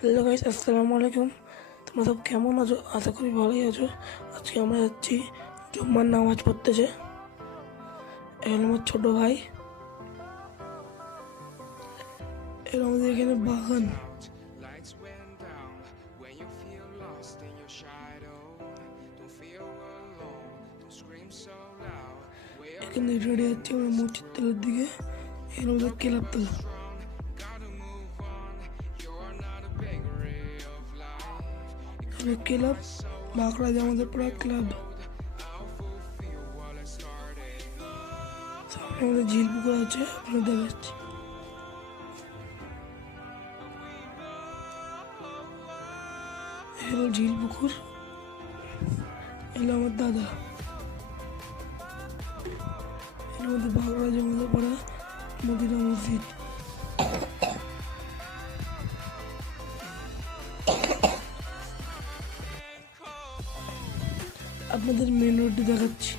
Hello guys, আসসালামু আলাইকুম। তোমরা সব কেমন আছো? আশা করি ভালোই আছো। আজকে আমরা যাচ্ছি জুম্মার নামাজ পড়তেছে। এখন আমার ছোট ভাই, এর আমাদের এখানে বাগান। এখানে রেডি যাচ্ছি আমরা মসজিদ তলার দিকে। এখানে আমাদের ক্লাব তলা, ক্লাব বাঁকড়া যে আমাদের পুরো ক্লাব। সামনে আমাদের ঝিল পুকুর আছে, আপনারা দেখাচ্ছি। এলো ঝিল পুকুর, এলো আমার দাদা। এর মধ্যে বাঁকড়া যে আমাদের পড়া মদিনা মসজিদ। আপনাদের মেন রোডে দেখাচ্ছি।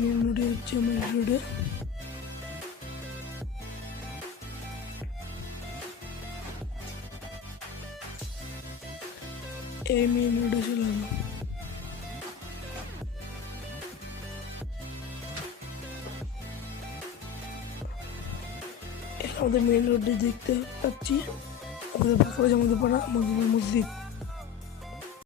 মেন রোডে হচ্ছে মেন রোডে এই মেন রোডে চলে গেল। আমাদের মেন রোডে দেখতে পাচ্ছি আমাদের বাঁকুড়া জামাতে পাড়া মসজিদ।